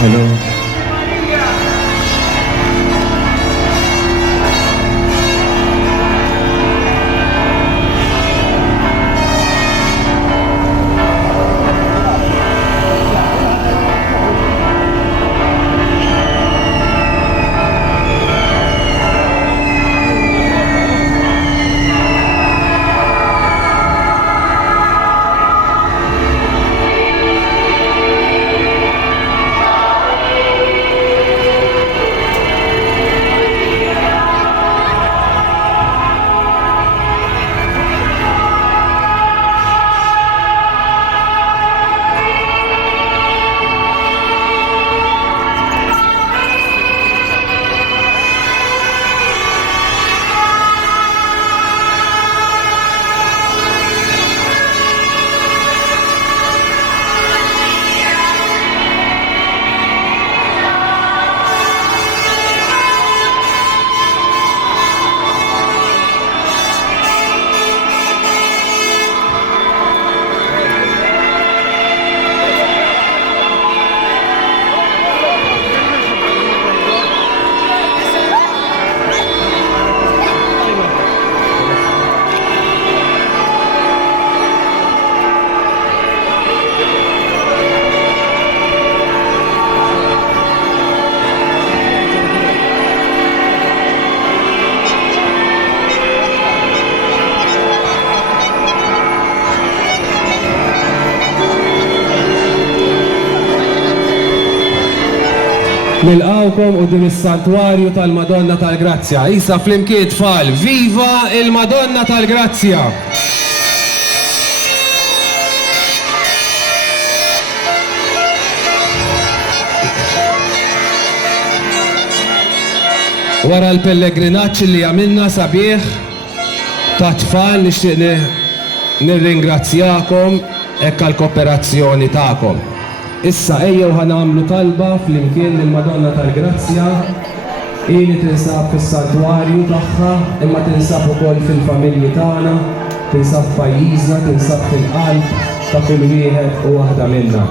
Hello. Nilqawkom u din is-santwarju tal-Madonna tal-Grazzja. Isa flimkien tfal, viva il-Madonna tal-Grazzja! Wara l-pellegrinaġġ li għamilna sabiħ ta' tfal nixtieq nirringrazzjakom hekk għall-kooperazzjoni tagħkom. Issa ejjew ħanamlu talba flimkien lill-Madonna tal-Grazzja ili tinsab fis-santwarju tagħha imma tinsab ukoll fil-familji tagħna, tinsab f'pajjiżna, tinsab fil-qalb ta' kull wieħed u waħda minnha.